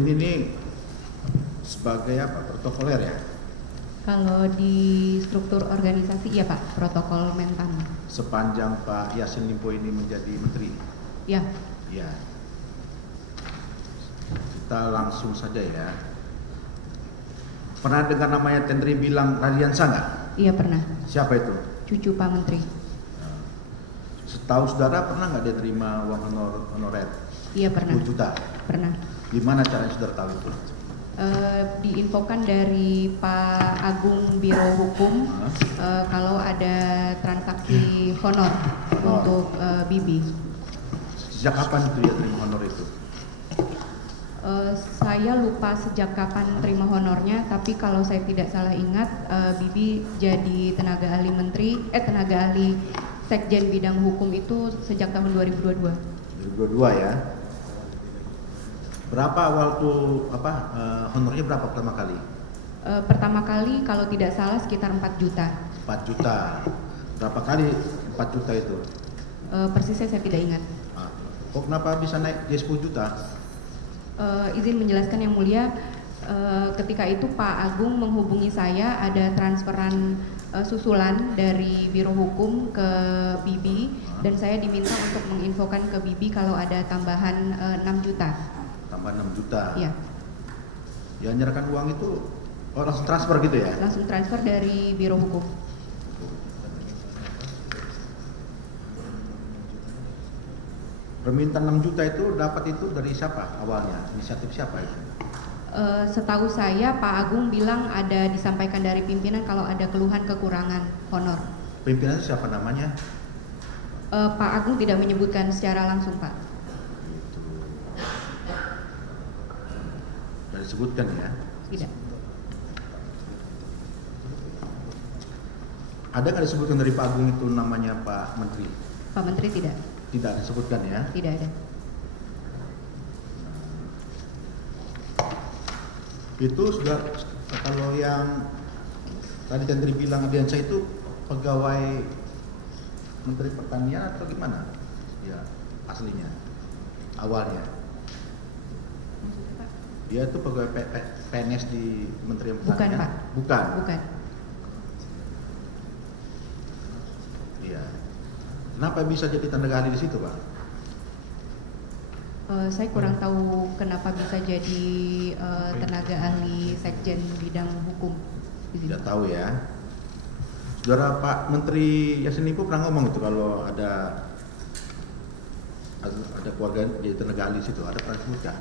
Ini sebagai apa? Protokoler ya? Kalau di struktur organisasi, iya Pak, protokol Mentan. Sepanjang Pak Yassin Limpo ini menjadi menteri? Ya. Ya. Kita langsung saja ya. Pernah dengar namanya Tendri Bilang Radiansa nggak? Iya pernah. Siapa itu? Cucu Pak Menteri. Setahu saudara pernah nggak dia terima uang honorer? Iya pernah. 10 juta? Pernah. Gimana caranya saudara tahu itu? Diinfokan dari Pak Agung Biro Hukum kalau ada transaksi honor untuk Bibi. Sejak kapan itu dia terima honor itu? Saya lupa sejak kapan terima honornya, tapi kalau saya tidak salah ingat, Bibi jadi tenaga ahli Sekjen Bidang Hukum itu sejak tahun 2022. 2022 ya. Berapa waktu honornya berapa pertama kali? Pertama kali kalau tidak salah sekitar 4 juta. 4 juta. Berapa kali 4 juta itu? Persisnya saya tidak ingat. Kok kenapa bisa naik jadi 10 juta? Izin menjelaskan yang mulia, ketika itu Pak Agung menghubungi saya, ada transferan susulan dari Biro Hukum ke Bibi, dan saya diminta untuk menginfokan ke Bibi kalau ada tambahan 6 juta. Tambah 6 juta? Iya. Yang menyerahkan uang itu langsung transfer gitu ya? Langsung transfer dari Biro Hukum. Permintaan 6 juta itu dapat itu dari siapa awalnya? Inisiatif siapa itu? Setahu saya Pak Agung bilang ada disampaikan dari pimpinan kalau ada keluhan kekurangan honor. Pimpinan itu siapa namanya? Pak Agung tidak menyebutkan secara langsung Pak. Gitu. Tidak disebutkan ya? Tidak. Ada nggak disebutkan dari Pak Agung itu namanya Pak Menteri? Pak Menteri tidak. Tidak disebutkan ya? Tidak ada. Itu sudah, kalau yang tadi Tendri bilang Radiansa itu pegawai Menteri Pertanian atau gimana? Ya, aslinya, awalnya. Maksudnya Pak? Dia itu pegawai PNS di Menteri Pertanian? Bukan Pak. Bukan? Bukan. Iya. Kenapa bisa jadi tenaga ahli di situ, Pak? Saya kurang tahu kenapa bisa jadi tenaga ahli Sekjen Bidang Hukum di sini. Tidak tahu ya. Saudara Pak Menteri Yassin Limpo pernah ngomong itu kalau ada keluarga jadi tenaga ahli di situ, ada pernah sebutkan?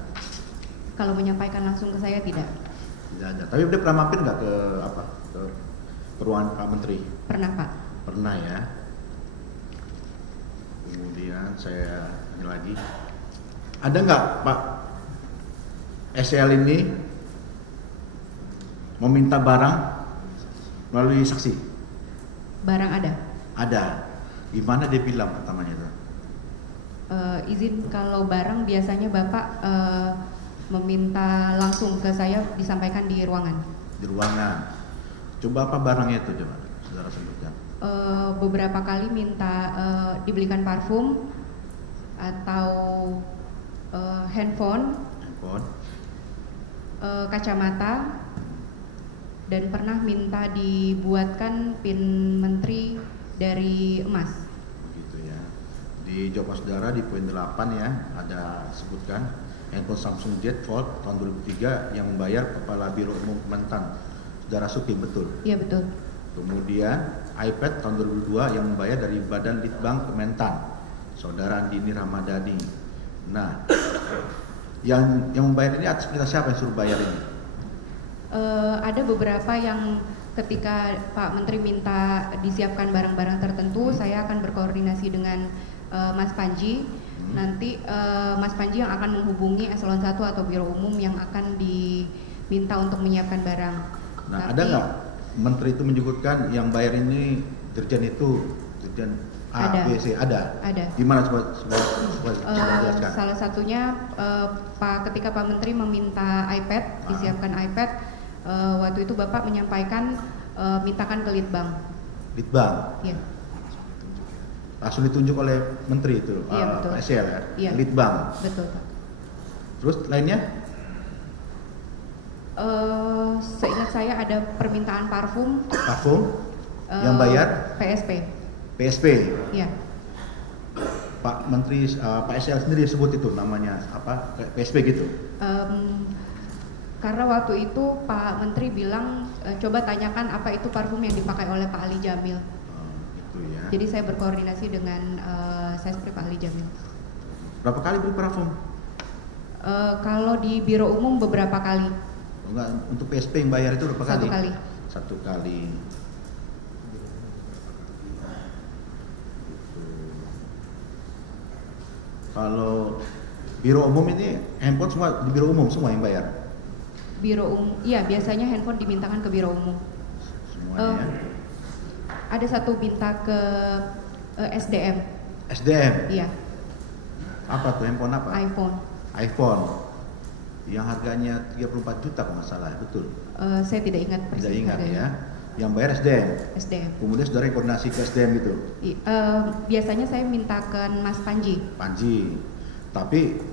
Kalau menyampaikan langsung ke saya tidak. Tidak ada. Tapi dia pernah mampir nggak ke ruangan Pak Menteri? Pernah Pak. Pernah ya. Kemudian saya ini lagi. Ada nggak Pak SL ini meminta barang melalui saksi? Barang ada. Ada. Gimana dia bilang pertamanya itu? Izin, kalau barang biasanya Bapak meminta langsung ke saya, disampaikan di ruangan. Di ruangan. Coba apa barangnya itu coba, saudara sebutkan. Beberapa kali minta dibelikan parfum atau handphone, kacamata, dan pernah minta dibuatkan pin menteri dari emas. Begitu ya. Di jawaban saudara di poin 8 ya, ada sebutkan handphone Samsung Z Fold tahun 2003 yang membayar Kepala Biro Umum Kementan, saudara Suki, betul? Iya betul. Kemudian iPad tahun 2002 yang membayar dari Badan Litbang Kementan, saudara Andini Ramadhani. Nah, yang membayar ini atas perintah siapa yang suruh bayar ini? Ada beberapa yang ketika Pak Menteri minta disiapkan barang-barang tertentu, saya akan berkoordinasi dengan Mas Panji. Nanti Mas Panji yang akan menghubungi eselon 1 atau Biro Umum yang akan diminta untuk menyiapkan barang. Nah, ada nggak Menteri itu menyebutkan yang bayar ini dirjen itu, dirjen A, ada. B, C, ada? Ada. Di mana coba jelaskan? Salah satunya ketika Pak Menteri meminta iPad, disiapkan iPad, waktu itu Bapak menyampaikan mintakan ke Litbang. Litbang? Iya. Langsung ditunjuk oleh Menteri itu, Iya, betul. SL ya? Iya. Litbang? Betul Pak. Terus lainnya? Seingat saya ada permintaan parfum. Parfum? Yang bayar? PSP. PSP? Iya. Pak Menteri, Pak SL sendiri sebut itu namanya apa? PSP gitu? Karena waktu itu Pak Menteri bilang coba tanyakan apa itu parfum yang dipakai oleh Pak Ali Jamil. Gitu ya. Jadi saya berkoordinasi dengan Sespri Pak Ali Jamil. Berapa kali beli parfum? Kalau di biro umum beberapa kali. Enggak, untuk PSP yang bayar itu berapa kali? 1 kali. 1 kali. Kalau biro umum ini handphone semua di biro umum semua yang bayar? Biro umum, iya biasanya handphone dimintakan ke biro umum. Semuanya. Ada satu minta ke SDM. SDM? Iya. Apa tuh, handphone apa? iPhone. iPhone. Yang harganya 34 juta kalau nggak salah, betul? Saya tidak ingat persis. Tidak ingat harganya. ya. Yang bayar SDM. SDM. Kemudian saudara koordinasi ke SDM gitu. Biasanya saya mintakan Mas Panji. Panji. Tapi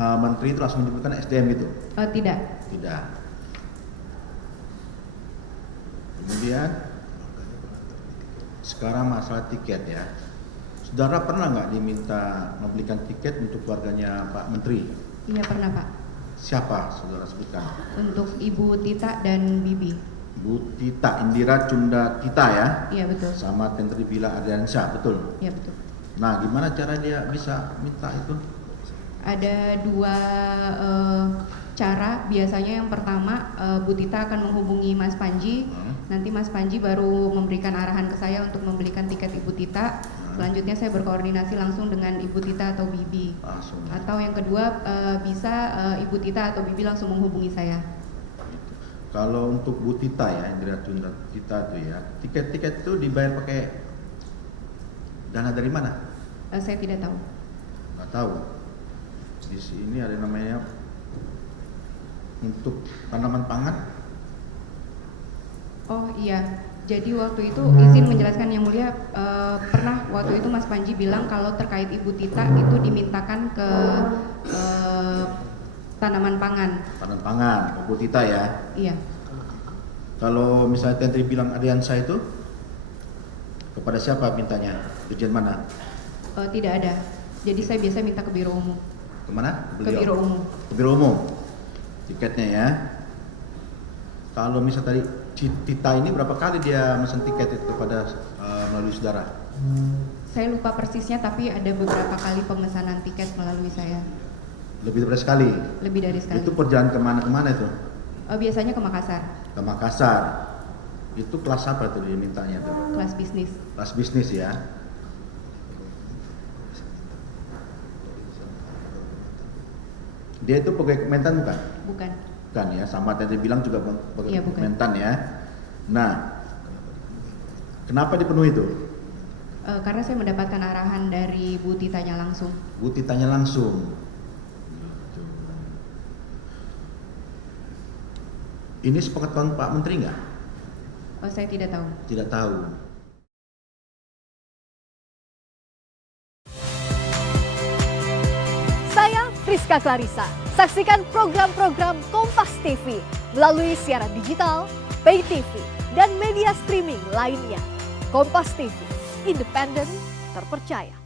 Menteri itu langsung menyebutkan SDM gitu. Tidak. Tidak. Kemudian sekarang masalah tiket ya. Saudara pernah nggak diminta membelikan tiket untuk keluarganya Pak Menteri? Iya pernah Pak. Siapa saudara sebutkan? Untuk Ibu Tita dan Bibi. Bu Tita, Indira Cunda Tita ya? Iya betul. Sama Tentri Bila Ardiansyah, betul? Iya betul. Nah, gimana cara dia bisa minta itu? Ada 2 cara. Biasanya yang pertama Bu Tita akan menghubungi Mas Panji. Nanti Mas Panji baru memberikan arahan ke saya untuk membelikan tiket Ibu Tita. Selanjutnya saya berkoordinasi langsung dengan Ibu Tita atau Bibi. Langsung. Atau yang kedua bisa Ibu Tita atau Bibi langsung menghubungi saya. Gitu. Kalau untuk Bu Tita ya, Indira Cunda Tita itu ya, tiket-tiket itu dibayar pakai dana dari mana? Saya tidak tahu. Nggak tahu. Di sini ada namanya untuk tanaman pangan. Oh iya, jadi waktu itu izin menjelaskan yang mulia, pernah waktu itu Mas Panji bilang kalau terkait Ibu Tita itu dimintakan ke tanaman pangan. Tanaman pangan, ke Bu Tita ya. Iya. Kalau misalnya Tentri bilang Ardiansyah itu kepada siapa mintanya? Dirjen mana? Tidak ada. Jadi saya biasa minta ke biro umum. Kemana? Ke biro umum. Ke biro umum. Tiketnya ya. Kalau misal tadi Tita ini berapa kali dia mesen tiket itu kepada melalui saudara? Saya lupa persisnya tapi ada beberapa kali pemesanan tiket melalui saya. Lebih dari sekali? Lebih dari sekali. Itu perjalanan kemana-kemana itu? Biasanya ke Makassar. Ke Makassar. Itu kelas apa tuh dia mintanya tuh? Kelas bisnis. Kelas bisnis ya. Dia itu pegawai Kementan bukan? Bukan. Bukan ya, sama tadi bilang juga pegawai Iya, bukan. Kementan ya. Nah, kenapa dipenuhi itu? Karena saya mendapatkan arahan dari Bu Titanya langsung. Bu Titanya langsung. Ini sepengetahuan Pak Menteri nggak? Saya tidak tahu. Tidak tahu. Saya Friska Clarissa. Saksikan program-program Kompas TV melalui siaran digital, pay TV, dan media streaming lainnya. Kompas TV, independen, terpercaya.